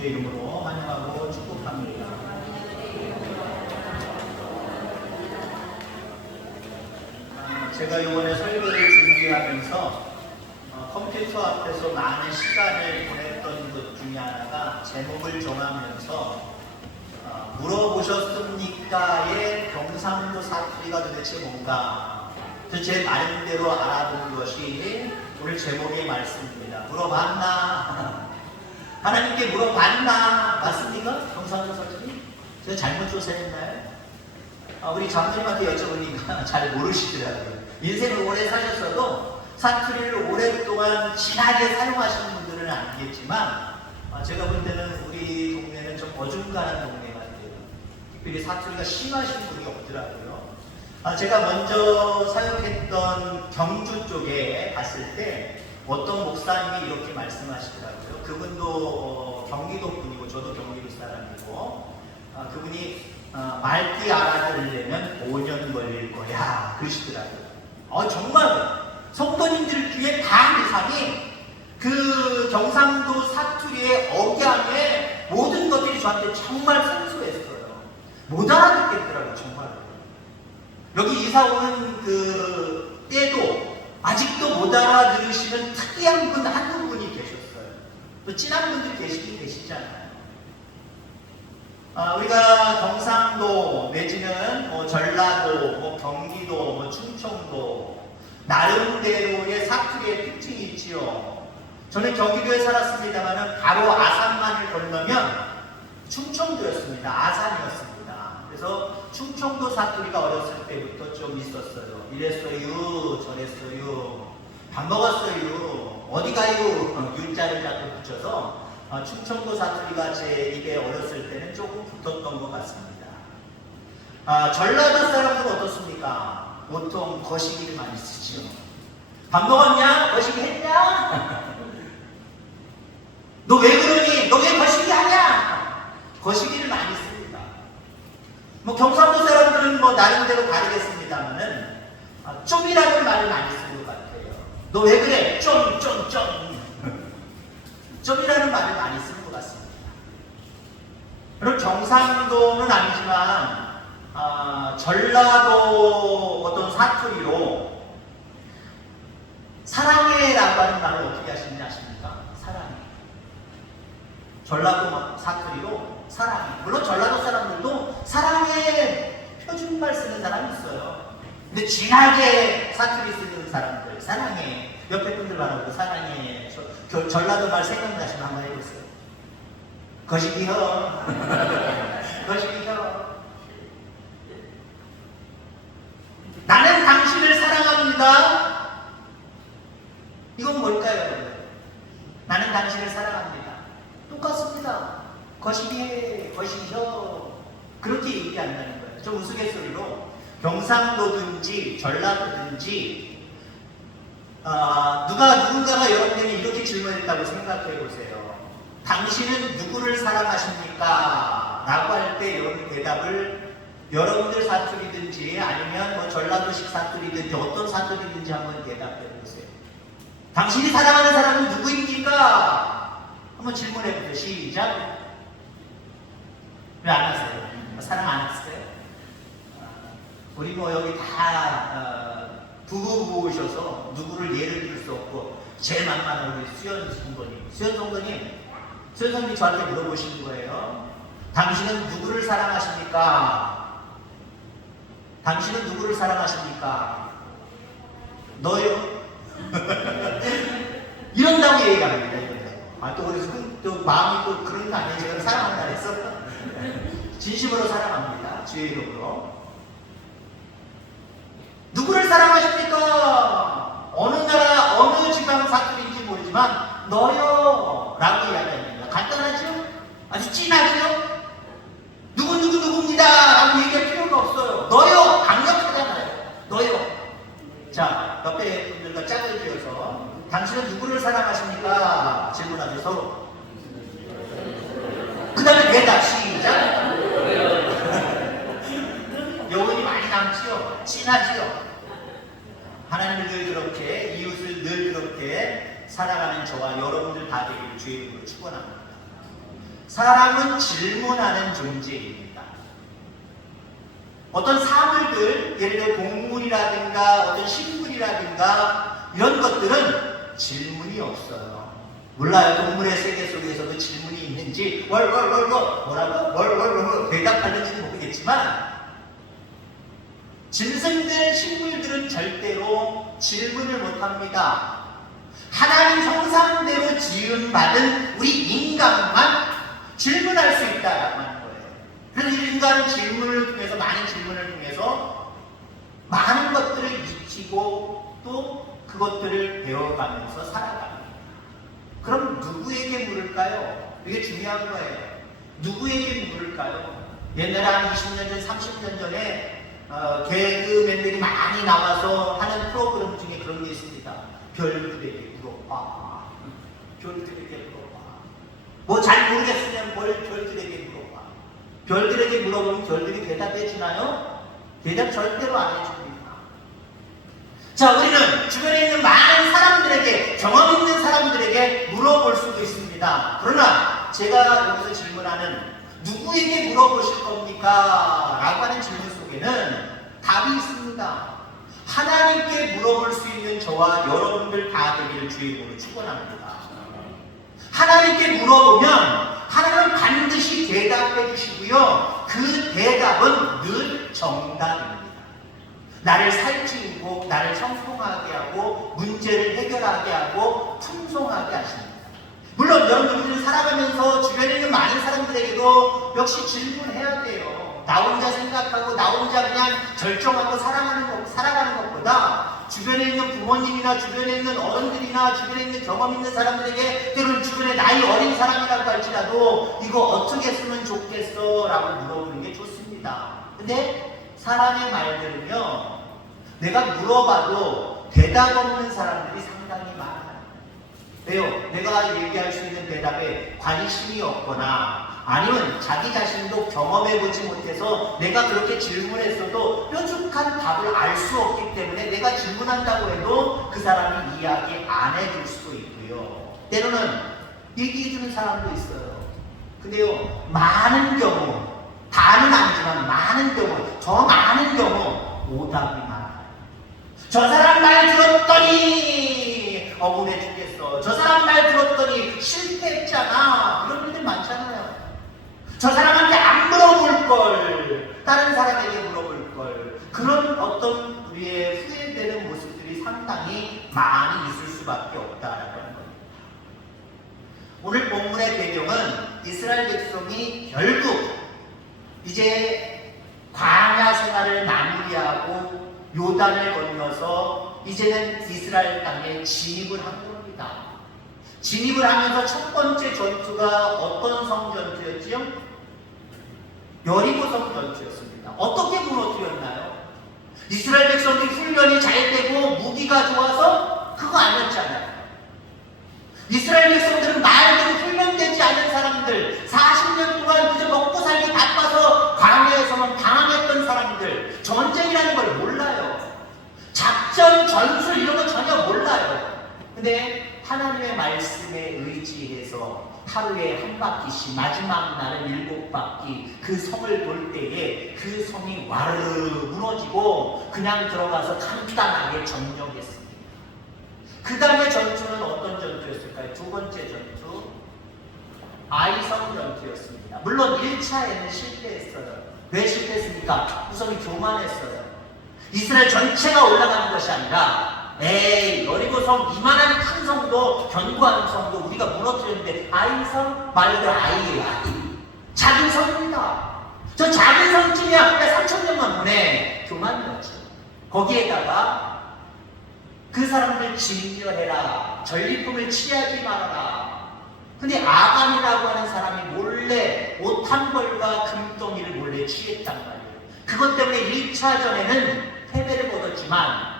주의 이름으로 환영하고 축복합니다. 제가 이번에 설교를 준비하면서 컴퓨터 앞에서 많은 시간을 보냈던 것 중에 하나가 제목을 정하면서 물어보셨습니까의 경상도 사투리가 도대체 뭔가, 그래서 제 나름대로 알아본 것이 오늘 제목의 말씀입니다. 물어봤나? 하나님께 물어봤나? 맞습니까? 경상도 사투리? 제가 잘못 조사했나요? 우리 장모님한테 여쭤보니까 잘 모르시더라고요. 인생을 오래 사셨어도 사투리를 오랫동안 진하게 사용하시는 분들은 아니겠지만 제가 볼 때는 우리 동네는 좀 어중간한 동네 같아요. 특별히 사투리가 심하신 분이 없더라고요. 제가 먼저 사역했던 경주 쪽에 갔을 때 어떤 목사님이 이렇게 말씀하시더라고요. 그분도 경기도 분이고 저도 경기도 사람이고 그분이 말띠 알아들으려면 5년 걸릴 거야 그러시더라고요. 정말 성도님들 귀에 반 이상이 그 경상도 사투리의 억양에 모든 것들이 저한테 정말 생소했어요. 못 알아듣겠더라고요. 정말로. 여기 이사 오는 그 때도 아직도 못 알아들으시는 특이한 분 한두 분이 계셨어요. 또 진한 분들 계시긴 계시잖아요. 우리가 경상도 내지는 전라도, 경기도, 충청도 나름대로의 사투리의 특징이 있지요. 저는 경기도에 살았습니다만 바로 아산만을 건너면 충청도였습니다. 아산이었습니다. 그래서 충청도 사투리가 어렸을 때부터 좀 있었어요. 이랬어요, 저랬어요, 밥 먹었어요, 어디 가요, U자를 자꾸 붙여서 충청도 사투리가 제 입에 어렸을 때는 조금 붙었던 것 같습니다. 전라도 사람들은 어떻습니까? 보통 거시기를 많이 쓰죠. 밥 먹었냐? 거시기 했냐? 너 왜 그러니? 너 왜 거시기 하냐? 거시기를 많이 씁니다. 경상도 사람들은 나름대로 다르겠습니다만은 좀이라는 말을 많이 쓰는 것 같아요. 너 왜 그래? 좀. 좀이라는 말을 많이 쓰는 것 같습니다. 그리고 경상도는 아니지만 전라도 어떤 사투리로 사랑해라고 하는 말을 어떻게 하시는지 아십니까? 사랑해. 전라도 사투리로 사랑해. 물론 전라도 사람들도 사랑해 표준말 쓰는 사람이 있어요. 근데 진하게 사투리 쓰는 사람들, 사랑해. 옆에 분들 말하고 사랑해. 전라도 말 생각나시면 한번 해보세요. 거시기혀. 거시기혀. 나는 당신을 사랑합니다. 이건 뭘까요? 나는 당신을 사랑합니다. 똑같습니다. 거시기해, 거시기혀. 그렇게 얘기한다는 거예요. 좀 우스갯소리로 경상도든지 전라도든지 누군가가 여러분에게 이렇게 질문했다고 생각해 보세요. 당신은 누구를 사랑하십니까? 라고 할 때 여러분 대답을 여러분들 사투리든지 아니면 전라도식 사투리든지 어떤 사투리든지 한번 대답해 보세요. 당신이 사랑하는 사람은 누구입니까? 한번 질문해 보세요. 시작. 왜 안 하세요? 사랑 안 했어요? 우리 여기 다 부부셔서 누구를 예를 들 수 없고 제일 만만한 우리 수연 성도님. 수연 성도님 저한테 물어보신 거예요. 당신은 누구를 사랑하십니까? 당신은 누구를 사랑하십니까? 너요? 이런다고 얘기합니다. 또 그래서 또 마음이 또 그런 거 아니에요? 제가 사랑한다 했어? 진심으로 사랑합니다. 주의 이름으로. 누구를 사랑하십니까? 어느 나라, 어느 지방 사투리인지 모르지만 너요 라고 이야기합니다. 간단하죠? 아주 진하죠? 누구입니다 라고 얘기할 필요가 없어요. 너요! 강력하잖아요. 너요. 자, 옆에 분들과 짝을 지어서 당신은 누구를 사랑하십니까? 질문하죠. 서로. 그 다음에 대답. 시작. 여운이 많이 남지요? 진하지요? 하나님을 늘 그렇게, 이웃을 늘 그렇게 사랑하는 저와 여러분들 다 되기를 주의 이름으로 축원합니다. 사람은 질문하는 존재입니다. 어떤 사물들, 예를 들어 동물이라든가 어떤 식물이라든가 이런 것들은 질문이 없어요. 몰라요. 동물의 세계 속에서도 질문이 있는지 뭐라고? 대답하는지는 모르겠지만 짐승들, 식물들은 절대로 질문을 못합니다. 하나님 형상대로 지음받은 우리 인간만 질문할 수 있다라고 하는 거예요. 그래서 인간은 질문을 통해서, 많은 질문을 통해서 많은 것들을 익히고 또 그것들을 배워가면서 살아갑니다. 그럼 누구에게 물을까요? 이게 중요한 거예요. 누구에게 물을까요? 옛날에 한 20년 전, 30년 전에 개그맨들이 많이 나와서 하는 프로그램 중에 그런 게 있습니다. 별들에게 물어봐. 별들에게 물어봐. 뭐 잘 모르겠으면 별들에게 물어봐. 별들에게 물어보면 별들이 대답해 주나요? 대답 절대로 안 해줍니다. 자, 우리는 주변에 있는 많은 사람들에게, 경험 있는 사람들에게 물어볼 수도 있습니다. 그러나 제가 여기서 질문하는 누구에게 물어보실 겁니까? 라고 하는 질문 속에는 답이 있습니다. 하나님께 물어볼 수 있는 저와 여러분들 다 되기를 주의 이름으로 축원합니다. 하나님께 물어보면 하나님은 반드시 대답해 주시고요. 그 대답은 늘 정답입니다. 나를 살찌우고 나를 청송하게 하고 문제를 해결하게 하고 풍성하게 하십니다. 물론 여러분들은 살아가면서 주변에 있는 많은 사람들에게도 역시 질문해야 돼요. 나 혼자 생각하고 나 혼자 그냥 절정하고 살아가는 것보다 주변에 있는 부모님이나 주변에 있는 어른들이나 주변에 있는 경험 있는 사람들에게, 때로는 주변에 나이 어린 사람이라고 할지라도 이거 어떻게 했으면 좋겠어? 라고 물어보는 게 좋습니다. 근데 사람의 말들은요, 내가 물어봐도 대답 없는 사람들이 상당히 많아요. 왜요? 내가 얘기할 수 있는 대답에 관심이 없거나 아니면 자기 자신도 경험해보지 못해서 내가 그렇게 질문했어도 뾰족한 답을 알 수 없기 때문에 내가 질문한다고 해도 그 사람이 이야기 안 해줄 수도 있고요. 때로는 얘기해주는 사람도 있어요. 근데요, 많은 경우, 다는 아니지만 많은 경우, 더 많은 경우 오답이 많아요. 저 사람 말 들었더니 억울해 죽겠어. 저 사람 말 들었더니 실패했잖아. 이런 일들 많잖아요. 저 사람한테 안 물어볼 걸, 다른 사람에게 물어볼 걸. 그런 어떤 우리의 후회되는 모습들이 상당히 많이 있을 수밖에 없다라는 겁니다. 오늘 본문의 배경은 이스라엘 백성이 결국 이제 광야 생활을 마무리하고 요단을 건너서 이제는 이스라엘 땅에 진입을 한 겁니다. 진입을 하면서 첫 번째 전투가 어떤 성 전투였지요? 여리고 성 전투였습니다. 어떻게 무너뜨렸나요? 이스라엘 백성들이 훈련이 잘 되고 무기가 좋아서 그거 아니었잖아요. 이스라엘 백성들은 말대로 훈련되지 않은 사람들, 40년 동안 그저 먹고 살기 바빠서 광야에서만 방황했던 사람들, 전쟁이라는 걸 몰라요. 작전, 전술 이런 거 전혀 몰라요. 근데 하나님의 말씀에 의지해서 하루에 한 바퀴씩, 마지막 날은 7바퀴 그 성을 돌 때에 그 성이 와르르 무너지고 그냥 들어가서 간단하게 점령했습니다. 그 다음에 전투는 어떤 전투였을까요? 두 번째 전투, 아이성 전투였습니다. 물론 1차에는 실패했어요. 왜 실패했습니까? 우선이 교만했어요. 이스라엘 전체가 올라가는 것이 아니라 여리고성 이만한 큰 성도, 견고한 성도 우리가 무너뜨렸는데 아이성? 말 그대로 아이예요. 작은 성입니다. 저 작은 성쯤이야 3,000년만 보내. 교만이었죠. 거기에다가 그 사람들 진멸해라, 전리품을 취하지 말아라. 근데 아간이라고 하는 사람이 몰래 옷 한 벌과 금덩이를 몰래 취했단 말이에요. 그것 때문에 1차전에는 패배를 거뒀지만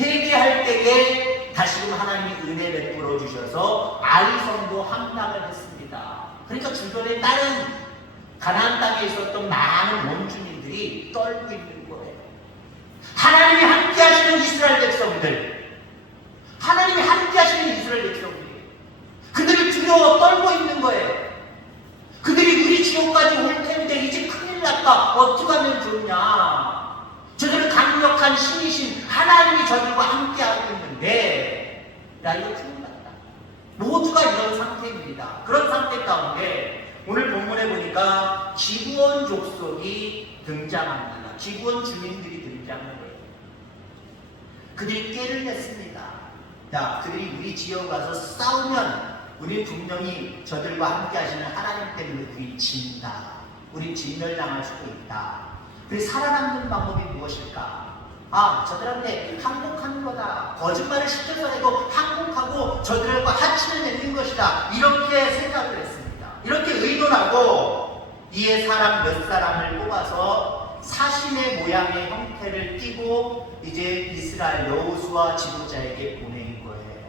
회개할 때에 다시금 하나님이 은혜 베풀어 주셔서 아이성도 함락을 했습니다. 그러니까 주변에 다른 가나안 땅에 있었던 많은 원주민들이 떨고 있는 거예요. 하나님이 함께 하시는 이스라엘 백성들, 하나님이 함께 하시는 이스라엘 백성들이 그들이 두려워 떨고 있는 거예요. 그들이 하니까 어떻게 하면 좋냐? 저들은 강력한 신이신 하나님이 저들과 함께하고 있는데 야 이거 큰일 났다. 모두가 이런 상태입니다. 그런 상태 가운데 오늘 본문에 보니까 기브온 족속이 등장합니다. 기브온 주민들이 등장을 해요. 그들이 꾀를 냈습니다. 야, 그들이 우리 지역 와서 싸우면 우리 분명히 저들과 함께 하시는 하나님 때문에 우리 진다. 우리 진멸당할 수도 있다. 우리 살아남는 방법이 무엇일까? 아, 저들한테 항복하는 거다. 거짓말을 시켜서라도 항복하고 저들과 합치를 맺는 것이다. 이렇게 생각을 했습니다. 이렇게 의논하고 이에 사람 몇 사람을 뽑아서 사신의 모양의 형태를 띠고 이제 이스라엘 여호수아 지도자에게 보낸 거예요.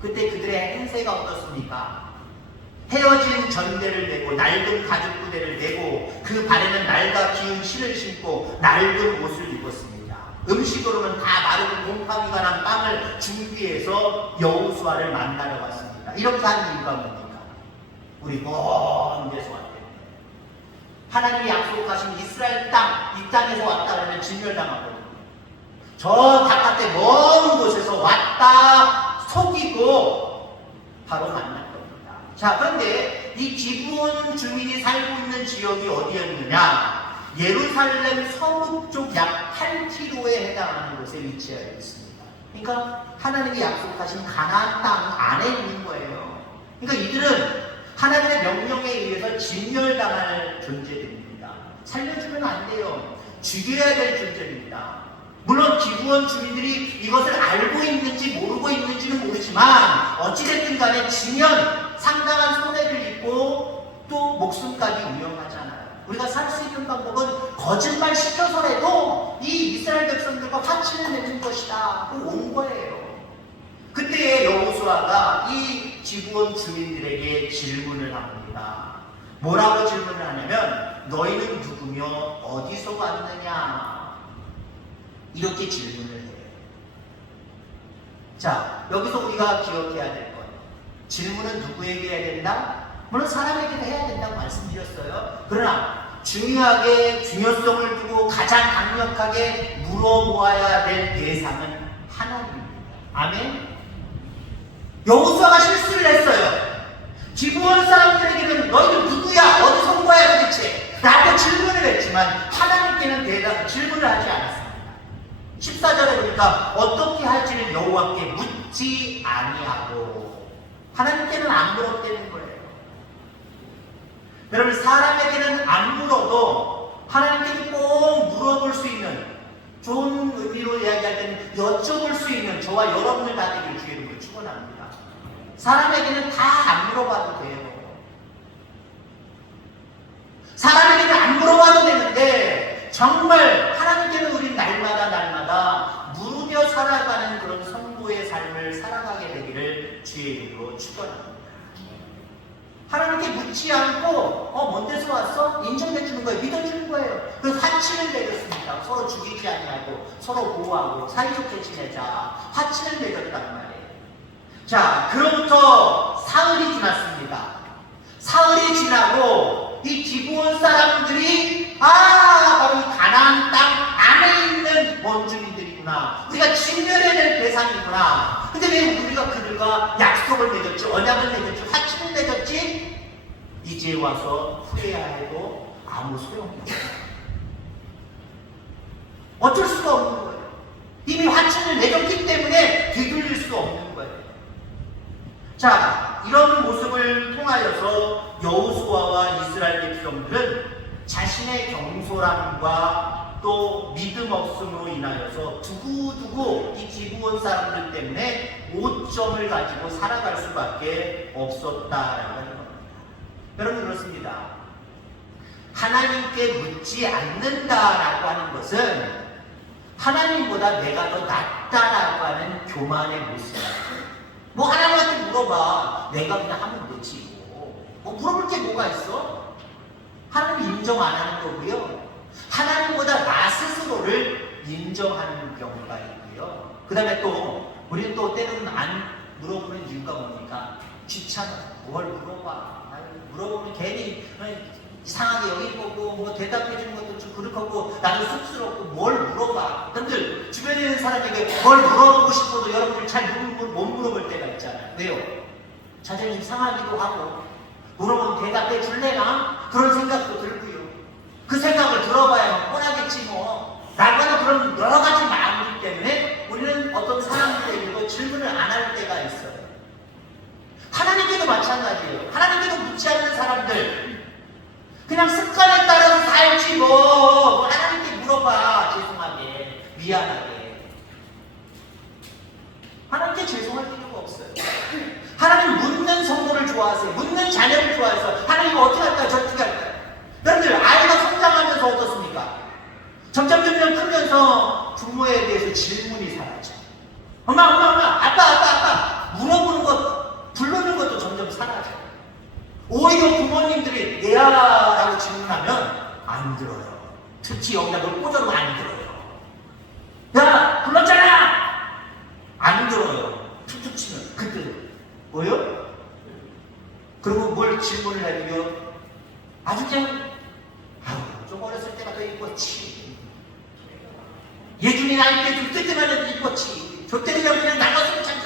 그때 그들의 행세가 어떻습니까? 헤어진 전대를 메고 낡은 가죽 부대를 메고 그 발에는 낡아 기운 신을 신고 낡은 옷을 입었습니다. 음식으로는 다 마르고 곰팡이가 난 빵을 준비해서 여호수아를 만나러 왔습니다. 이렇게 한 이유가 뭡니까? 우리 먼 데서 왔대요. 하나님이 약속하신 이스라엘 땅, 이 땅에서 왔다라면 진멸당하거든요. 저 바깥에 먼 곳에서 왔다 속이고 바로 만날 겁니다. 자, 그런데 이 기브온 주민이 살고 있는 지역이 어디였느냐? 예루살렘 서북쪽 약 8km에 해당하는 곳에 위치하여 있습니다. 그러니까 하나님이 약속하신 가나안 땅 안에 있는 거예요. 그러니까 이들은 하나님의 명령에 의해서 진멸당할 존재들입니다. 살려주면 안 돼요. 죽여야 될 존재입니다. 물론 기브온 주민들이 이것을 알고 있는지 모르고 있는지는 모르지만 어찌됐든 간에 지면 상당한 손해를 입고 또 목숨까지 위험하잖아요. 우리가 살 수 있는 방법은 거짓말 시켜서라도 이 이스라엘 백성들과 화친을 맺는 것이다. 온 거예요. 그때 여호수아가 이 기브온 주민들에게 질문을 합니다. 뭐라고 질문을 하냐면 너희는 누구며 어디서 왔느냐? 이렇게 질문을 해요. 자, 여기서 우리가 기억해야 될 것. 질문은 누구에게 해야 된다? 물론 사람에게도 해야 된다고 말씀드렸어요. 그러나 중요하게 중요성을 두고 가장 강력하게 물어보아야 될 대상은 하나님입니다. 아멘? 여호수아가 실수를 했어요. 기브온 사람들에게는 너희들 누구야? 어디서 온 거야 도대체? 나한테 질문을 했지만 하나님께는 질문을 하지 않았습니다. 14절에 보니까 어떻게 할지는 여호와께 묻지 아니하고 하나님께는 안 물었다는 거예요. 여러분 사람에게는 안 물어도 하나님께 꼭 물어볼 수 있는 좋은 의미로 이야기할 때는 여쭤볼 수 있는 저와 여러분을 다니길 주의로 축원합니다. 사람에게는 다 안 물어봐도 돼요. 사람에게는 안 물어봐도 되는데 정말 하나님께는 우리 날마다 물으며 살아가는 그런 성도의 삶을 살아가게 되기를 주의 이름으로 축원합니다. 하나님께 묻지 않고 먼 데서 왔어? 인정해 주는 거예요. 믿어주는 거예요. 그래서 화친을 맺었습니다. 서로 죽이지 아니하고 서로 보호하고 사이좋게 지내자. 화친을 맺었단 말이에요. 자, 그로부터 사흘이 지났습니다. 사흘이 지나고 이 기브온 사람들이 바로 이 가나안 땅 안에 있는 원주민들이구나. 우리가 진멸해야 될 대상이구나. 근데 왜 우리가 그들과 약속을 맺었지, 언약을 맺었지, 화친을 맺었지? 이제 와서 후회해도 아무 소용이 없어요. 어쩔 수가 없는 거예요. 이미 화친을 맺었기 때문에 되돌릴 수 없는 거예요. 자, 이런 모습을 통하여서 여호수아와 이스라엘 백성들은 자신의 경솔함과 또 믿음 없음으로 인하여서 두고두고 이 기브온 사람들 때문에 오점을 가지고 살아갈 수밖에 없었다라고 하는 겁니다. 여러분 그렇습니다. 하나님께 묻지 않는다라고 하는 것은 하나님보다 내가 더 낫다라고 하는 교만의 모습이에요. 뭐 하나님한테 물어봐. 내가 그냥 하면 되지. 뭐 물어볼 게 뭐가 있어? 하나님 인정 안 하는 거고요. 하나님보다 나 스스로를 인정하는 경우가 있고요. 그 다음에 또 우리는 또 때로는 안 물어보는 이유가 뭡니까? 귀찮아. 뭘 물어봐. 물어보면 괜히 이상하게 여기 보고 뭐 대답해 주는 것도 좀 그렇고 나도 쑥스럽고 뭘 물어봐. 여러분들 주변에 있는 사람에게 뭘 물어보고 싶어도 여러분들 잘 못 물어볼 때가 있잖아요. 왜요? 자존심 상하기도 하고 물어보면 대답해 줄래나? 그런 생각도 들고요. 그 생각을 들어봐야 뻔하겠지 뭐. 라고는 그런 여러 가지 마음이기 때문에 우리는 어떤 사람들에게도 질문을 안 할 때가 있어요. 하나님께도 마찬가지예요. 하나님께도 묻지 않는 사람들 그냥 습관에 따라서 살지 뭐 하나님께 물어봐. 죄송하게 미안하게 하나님께 죄송할 필요가 없어요. 하나님 묻는 성도를 좋아하세요. 묻는 자녀를 좋아해서 하나님 어떻게 할까요? 저떻게 할까요? 여러분들 아이가 성장하면서 어떻습니까? 점점 크면서 부모에 대해서 질문이 사라져. 엄마 아빠 물어보는 것 부르는 것도 점점 사라져. 오히려 부모님들이 얘야라고 질문하면 안 들어요. 특히 여기다 뭘 꽂아도 안 들어요. 야 불렀잖아 안 들어요. 툭툭 치면 그때 뭐요? 그리고 뭘 질문을 해주면 아주 그냥 좀 어렸을 때가 더 이뻤지. 예준이 나이 때 줄 때만 해도 이뻤지. 저 때는 그냥 나갔으면 참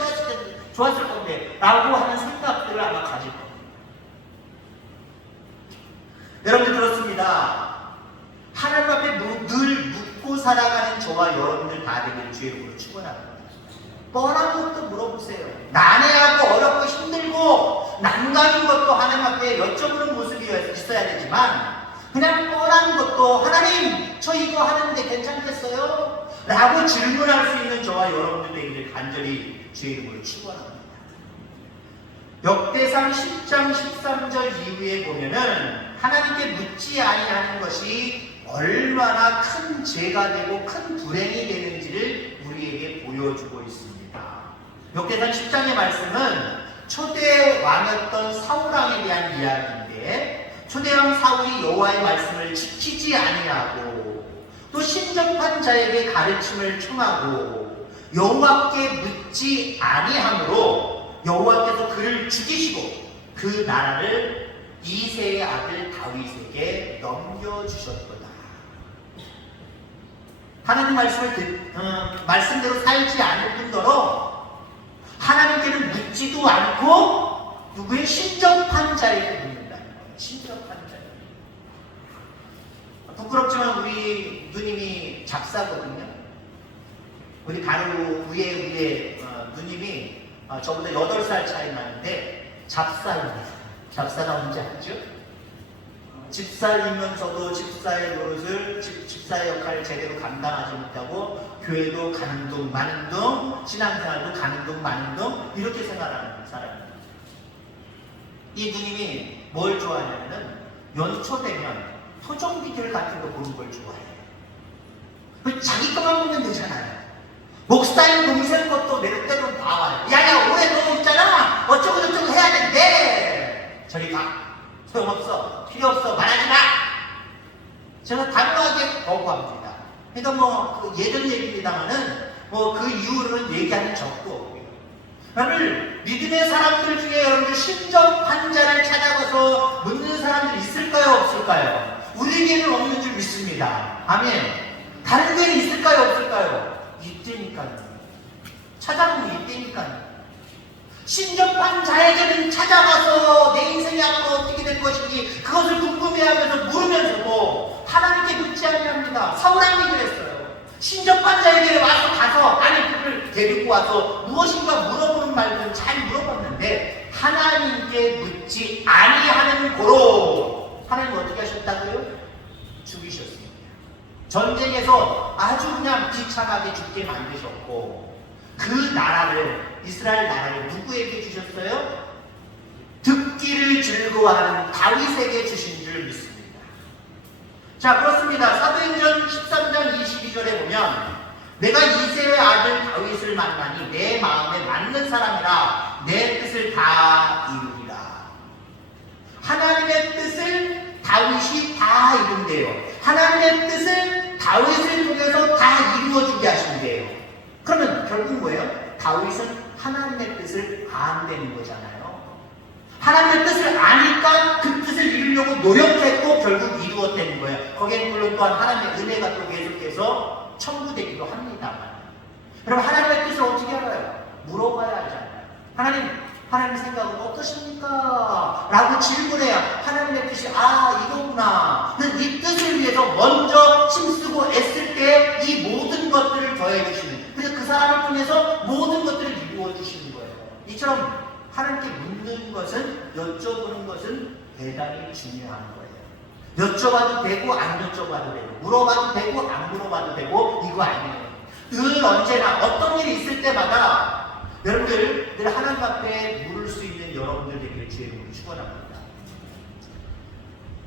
좋았을 건데 라고 하는 생각들을 아마 가질 겁니다. 여러분들 그렇습니다. 하나님 앞에 늘 묻고 살아가는 저와 여러분들 다 되길 주의 이름으로 축원합니다. 뻔한 것도 물어보세요. 난해하고 어렵고 힘들고 난감한 것도 하나님 앞에 여쭤보는 모습이 있어야 되지만 그냥 뻔한 것도 하나님 저 이거 하는데 괜찮겠어요? 라고 질문할 수 있는 저와 여러분들 되기를 간절히 주의 이름으로 축원합니다. 역대상 10장 13절 이후에 보면은 하나님께 묻지 아니하는 것이 얼마나 큰 죄가 되고 큰 불행이 되는지를 우리에게 보여주고 있습니다. 역대상 10장의 말씀은 초대 왕이었던 사울왕에 대한 이야기인데 초대왕 사울이 여호와의 말씀을 지키지 아니하고 또 신접한 자에게 가르침을 청하고 여호와께 묻지 아니함으로 여호와께서 그를 죽이시고 그 나라를 이새의 아들 다윗에게 넘겨주셨도다. 하나님 말씀대로 살지 않을 뿐더러 하나님께는 묻지도 않고 누구의 신접한 자에게 묻는다는 거예요. 신접한 자. 부끄럽지만 우리 누님이 잡사거든요. 우리 바로 위에 누님이 저보다 8살 차이 나는데 잡사입니다. 잡사가 뭔지 알죠? 집사이면서도 집사의 노릇을 집사의 역할을 제대로 감당하지 못하고 교회도 가는 둥 마는 둥 신앙생활도 가는 둥 마는 둥 이렇게 생활하는 사람입니다. 이 누님이 뭘 좋아하냐면은 연초되면 토종 비디오 같은 거 보는 걸 좋아해요. 자기 것만 보면 되잖아요. 목사님 동생 것도 내 때로 나와요. 야야 올해 너 있잖아 어쩌고 저쩌고 해야 된대. 저리 가. 소용없어. 필요 없어. 말하지 마. 제가 단호하게 거부합니다. 그러니까 그 예전 얘기입니다만은 그 이유는 얘기하는 적도 없고요. 여러분 믿음의 사람들 중에 여러분들 신접한 자를 찾아가서 묻는 사람들 있을까요? 없을까요? 우리에게는 없는 줄 믿습니다. 아멘. 다른 데는 있을까요? 없을까요? 이때니까요. 찾아보면 이때니까요. 신접한 자에게는 찾아가서 내 인생이 앞으로 어떻게 될 것인지 그것을 궁금해하면서 물으면서도 하나님께 묻지 아니합니다. 사울왕이 그랬어요. 신접한 자에게 가서 그를 데리고 와서 무엇인가 물어보는 말들은 잘 물어봤는데 하나님께 묻지 아니하는 고로 하나님 어떻게 하셨다고요? 죽이셨습니다. 전쟁에서 아주 그냥 비참하게 죽게 만드셨고 그 나라를 이스라엘 나라를 누구에게 주셨어요? 듣기를 즐거워하는 다윗에게 주신 줄 믿습니다. 자 그렇습니다. 사도행전 13장 22절에 보면 내가 이새의 아들 다윗을 만나니 내 마음에 맞는 사람이라 내 뜻을 다 이루리라. 하나님의 뜻을 다윗이 다 이룬대요. 하나님의 뜻을 다윗을 통해서 다 이루어주게 하신대요. 그러면 결국 뭐예요? 다윗은 하나님의 뜻을 안되는 거잖아요. 하나님의 뜻을 아니까 그 뜻을 이루려고 노력했고 결국 이루어지는 거예요. 거기에 물론 또한 하나님의 은혜가 또 계속해서 첨부되기도 합니다만. 그럼 하나님의 뜻을 어떻게 알아요? 물어봐야 하잖아요. 하나님 생각은 어떠십니까? 라고 질문해야 하나님의 뜻이 이거구나. 이 뜻을 위해서 먼저 힘쓰고 애쓸 때 이 모든 것들을 더해 주시는, 그래서 그 사람을 통해서 모든 것들을 이루어 주시는 거예요. 이처럼 하나님께 묻는 것은, 여쭤보는 것은 대단히 중요한 거예요. 여쭤봐도 되고 안 여쭤봐도 되고, 물어봐도 되고 안 물어봐도 되고, 이거 아니에요. 늘 언제나 어떤 일이 있을 때마다 여러분들 늘 하나님 앞에 물을 수 있는 여러분들 되기를 주의 이름으로 축원합니다.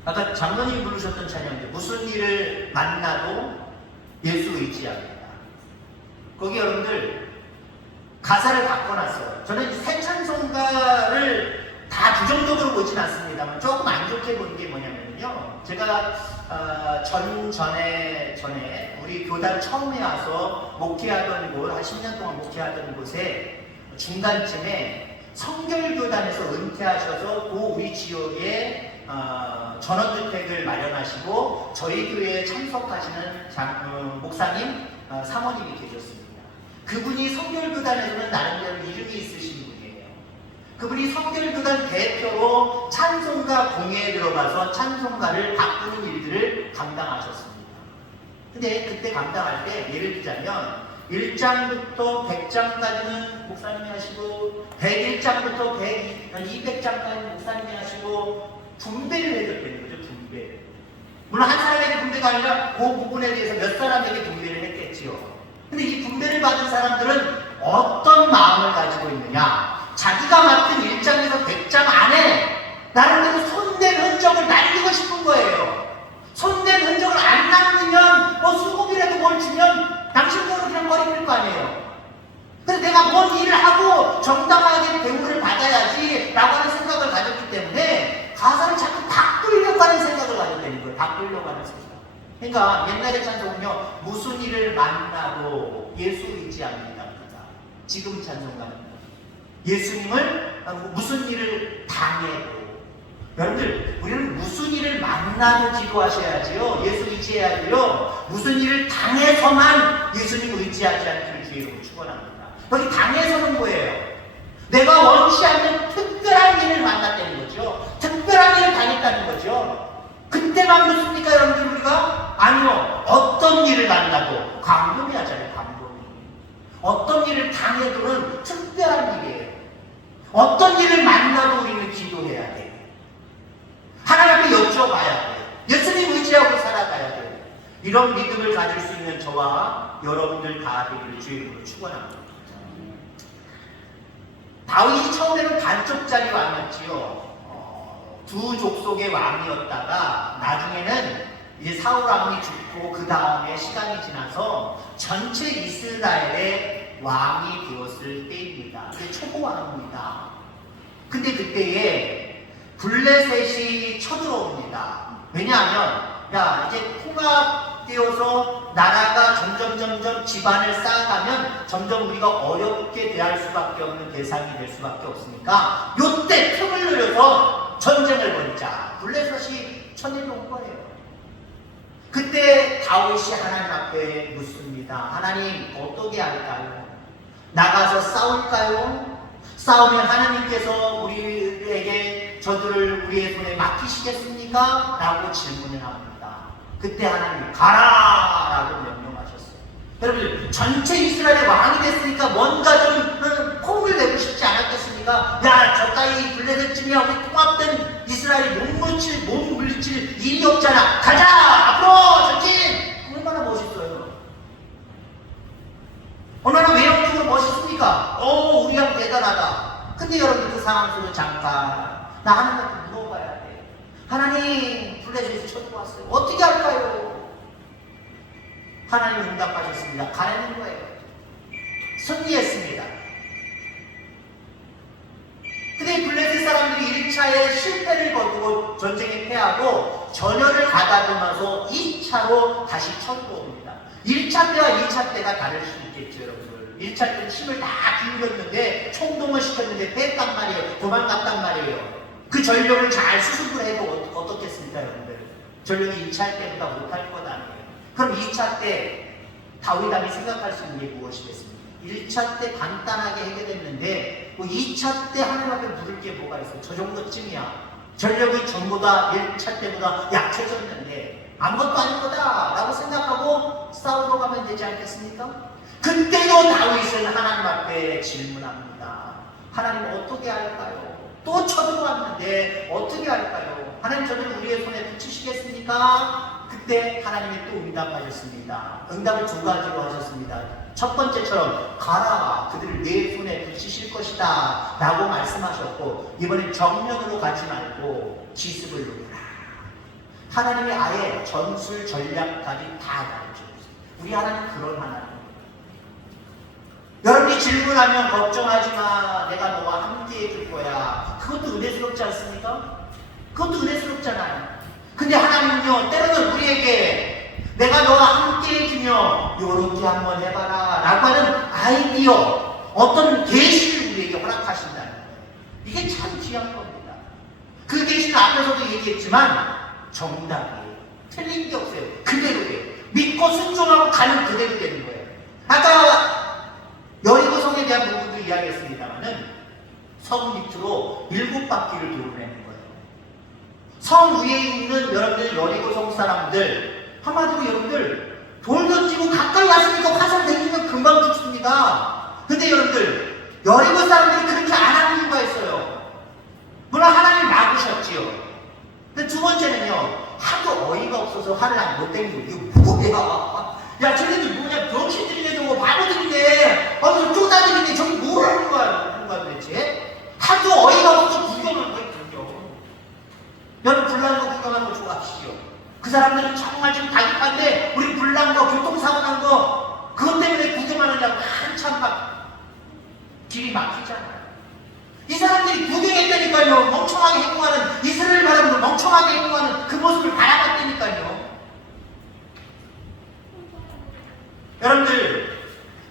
아까 장로님이 부르셨던 찬양인데, 무슨 일을 만나도 예수 의지합니다. 거기 여러분들 가사를 바꿔놨어요. 저는 새 찬송가를 다 부정적으로 보진 않습니다만 조금 안 좋게 본 게 뭐냐면요, 제가 전에 우리 교단 처음에 와서 목회하던 곳, 한 10년 동안 목회하던 곳에 중간쯤에 성결교단에서 은퇴하셔서 우리 지역에 전원주택을 마련하시고 저희 교회에 참석하시는 목사님, 사모님이 계셨습니다. 그분이 성결교단에서는 나름대로 이름이 있으신 분이에요. 그분이 성결교단 대표로 찬송가 공예에 들어가서 찬송가를 바꾸는 일들을 감당하셨습니다. 근데 그때 감당할 때 예를 들자면 1장부터 100장까지는 목사님이 하시고 101장부터 200장까지 목사님이 하시고 분배를 해줬다는 거죠. 분배. 물론 한 사람에게 분배가 아니라 그 부분에 대해서 몇 사람에게 분배를 했겠지요. 근데 이 분배를 받은 사람들은 어떤 마음을 가지고 있느냐, 자기가 맡은 1장에서 100장 안에 나름대로 손댄 흔적을 남기고 싶은 거예요. 손댄 흔적을 안 남기면 수고비라도 뭘 주면 당신들은 그냥 버리는 거 아니에요. 그래서 내가 뭔 일을 하고 정당하게 대우를 받아야지 라고 하는 생각을 가졌기 때문에 가사를 자꾸 바꾸려고 하는 생각을 가졌다는 거예요. 바꾸려고 하는 생각. 그러니까 옛날의 찬송은요, 무슨 일을 만나도 예수 의지합니다. 지금 찬송가는 예수님을 무슨 일을 당해도, 여러분들 우리는 무슨 일을 만나도 기도하셔야지요. 예수 의지해야지요. 무슨 일을 당해서만 예수님 의지하지 않기를 주의 이름으로 축원합니다. 여기 당해서는 뭐예요? 내가 원치 않는 특별한 일을 만났다는 거죠. 특별한 일을 당했다는 거죠. 그때만 묻습니까 여러분들 우리가? 아니요. 어떤 일을 만나도 광범위하잖아요. 광범위. 어떤 일을 당해도는 특별한 일이에요. 어떤 일을 만나도 우리는 기도해야 돼요. 하나님 앞에 여쭤봐야 돼요. 예수님 의지하고 살아가야 돼요. 이런 믿음을 가질 수 있는 저와 여러분들 다 되기를 주의 이름으로 축원합니다. 다윗이 처음에는 반쪽짜리 왕이었지요. 두 족속의 왕이었다가 나중에는 이제 사울 왕이 죽고 그 다음에 시간이 지나서 전체 이스라엘의 왕이 되었을 때입니다. 그게 초보 왕입니다. 근데 그때에 블레셋이 쳐들어옵니다. 왜냐하면 이제 통합되어서 나라가 점점 집안을 쌓아가면 점점 우리가 어렵게 대할 수밖에 없는 대상이 될 수밖에 없으니까 요때 틈을 노려서 전쟁을 벌이자. 블레셋이 쳐내려온 거예요. 그때 다윗이 하나님 앞에 묻습니다. 하나님 어떻게 할까요? 나가서 싸울까요? 싸우면 하나님께서 우리에게 저들을 우리의 손에 맡기시겠습니까? 라고 질문을 합니다. 그때 하나님 가라! 라고 명령하셨어요. 여러분 전체 이스라엘의 왕이 됐으니까 뭔가 좀 폼을 내고 싶지 않았겠습니까? 저 따위 블레셋쯤이야 우리 통합된 이스라엘이 못 물리칠 일이 없잖아. 가자! 앞으로 전진! 얼마나 멋있어요. 얼마나 외형적으로 멋있습니까? 우리 형 대단하다. 근데 여러분 그 상황 속에서 잠깐 나 하나님한테 물어봐야 돼. 하나님 블레셋에서 쳐들어왔어요. 어떻게 할까요? 하나님 응답하셨습니다. 가라는 거예요. 승리했습니다. 근데 블레셋 사람들이 1차에 실패를 거두고 전쟁에 패하고 전열을 가다듬어서 2차로 다시 쳐들어옵니다. 1차 때와 2차 때가 다를 수 있겠죠, 여러분들. 1차 때는 힘을 다 기울였는데 총동을 시켰는데 뺐단 말이에요. 도망갔단 말이에요. 그 전력을 잘 수습을 해도 어떻겠습니까, 여러분들? 전력이 2차 때보다 못할 것 아니에요. 그럼 2차 때 다윗이 생각할 수 있는 게 무엇이겠습니까? 1차 때 간단하게 해결됐는데 2차 때 하나님 앞에 물을 게 뭐가 있어요? 저 정도쯤이야. 전력이 전보다 1차 때보다 약해졌는데 아무것도 아닌 거다 라고 생각하고 싸우러 가면 되지 않겠습니까? 그때도 다윗은 하나님 앞에 질문합니다. 하나님 어떻게 할까요? 또 쳐들어왔는데 어떻게 할까요? 하나님 저들을 우리의 손에 붙이시겠습니까? 그때 하나님이 또 응답하셨습니다. 응답을 두 가지로 하셨습니다. 첫 번째처럼 가라 그들을 내 손에 붙이실 것이다 라고 말씀하셨고, 이번엔 정면으로 가지 말고 기습을 누르라. 하나님이 아예 전술 전략까지 다 가르쳐주세요. 우리 하나님 그런 하나님. 여러분이 질문하면 걱정하지 마, 내가 너와 함께 해줄 거야. 그것도 은혜스럽지 않습니까? 그것도 은혜스럽잖아요. 근데 하나님은요, 때로는 우리에게 내가 너와 함께 해주며 요렇게 한번 해봐라 라고 하는 아이디어, 어떤 계시를 우리에게 허락하신다는 거예요. 이게 참 귀한 겁니다. 그 계시는 앞에서도 얘기했지만 정답이에요. 틀린 게 없어요. 그대로예요. 믿고 순종하고 가는 그대로 되는 거예요. 아까 여리고성에 대한 부분도 이야기했습니다만은 성 밑으로 7바퀴를 도르내는 거예요. 성 위에 있는 여러분들 여리고성 사람들, 한마디로 여러분들 돌 던지고 가까이 왔으니까 화살 내리면 금방 죽습니다. 근데 여러분들 여리고 사람들이 그렇게 안 하는 이유가 있어요. 물론 하나님이 막으셨지요. 근데 두 번째는요, 하도 어이가 없어서 화를 못 땡기고 이거 뭐야? 야, 쟤네들 뭐냐? 병신들이네, 저거 바보들이네. 저 쪼다들이네. 저기 뭐라는 거야? 도대체? 하도 어이가 없어서 구경하는 거예요, 구경. 여러분 불난 거 구경하는 거 좋아하시죠? 그 사람들은 정말 지금 다급한데 우리 불난 거, 교통사고 난 거 그것 때문에 구경하느냐고 한참 막 길이 막히잖아요. 이 사람들이 구경했다니까요. 멍청하게 행동하는, 이스라엘 바람으로 멍청하게 행동하는 그 모습을 바라봤다니까요. 여러분들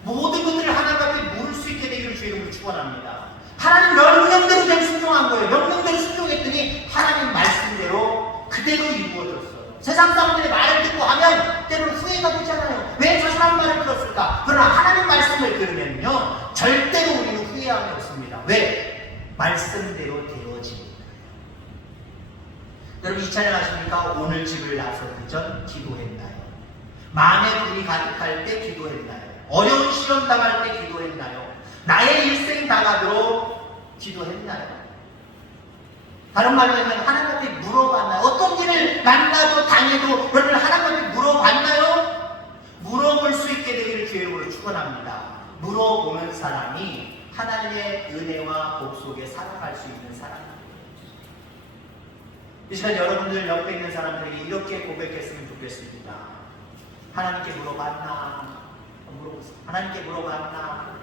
모든 것들을 하나님 앞에 물을 수 있게 되기를 주의 이름으로 축원합니다. 하나님 명령대로 그냥 순종한 거예요. 명령대로 순종했더니 하나님 말씀대로 그대로 이루어졌어요. 세상 사람들의 말을 듣고 하면 때로는 후회가 되잖아요. 왜 저 사람 말을 들었을까? 그러나 하나님 말씀을 들으면요 절대로 우리는 후회함이 없습니다. 왜? 말씀대로 되어집니다. 여러분 이 찬양 아십니까? 오늘 집을 나서기 전 기도했나요? 마음에 불이 가득할 때 기도했나요? 어려운 시험 당할 때 기도했나요? 나의 일생 다가도록 기도했나요? 다른 말로 하면 하나님 앞에 물어봤나요? 어떤 일을 만나도 당해도 여러분 하나님 앞에 물어봤나요? 물어볼 수 있게 되기를 주의 이름으로 축원합니다. 물어보는 사람이 하나님의 은혜와 복 속에 살아갈 수 있는 사람입니다. 이 시간 여러분들 옆에 있는 사람들에게 이렇게 고백했으면 좋겠습니다. 하나님께 물어봤나? 물어보세요. 하나님께 물어봤나?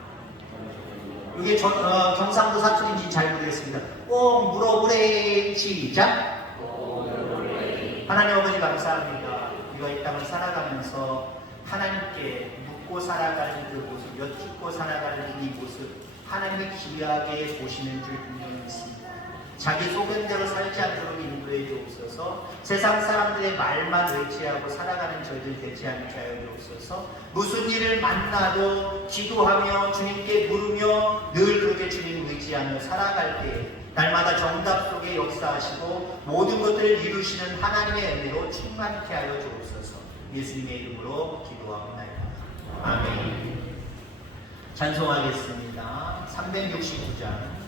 이게 경상도 사투리인지 잘 모르겠습니다. 꼭 물어보래. 시작. 하나님 아버지 감사합니다. 우리가 이 땅을 살아가면서 하나님께 묻고 살아가는 그 모습, 여쭙고 살아가는 이 모습, 하나님의 귀하게 보시는 줄 분명히 믿습니다. 자기 소견대로 살지 않도록 인도해 주옵소서. 세상 사람들의 말만 의지하고 살아가는 저희들 되지 않게 하여 주옵소서. 무슨 일을 만나도 기도하며 주님께 물으며 늘 그렇게 주님 의지하며 살아갈 때 날마다 정답 속에 역사하시고 모든 것들을 이루시는 하나님의 은혜로 충만케 하여 주옵소서. 예수님의 이름으로 기도합니다. 아멘. 찬송하겠습니다. 369장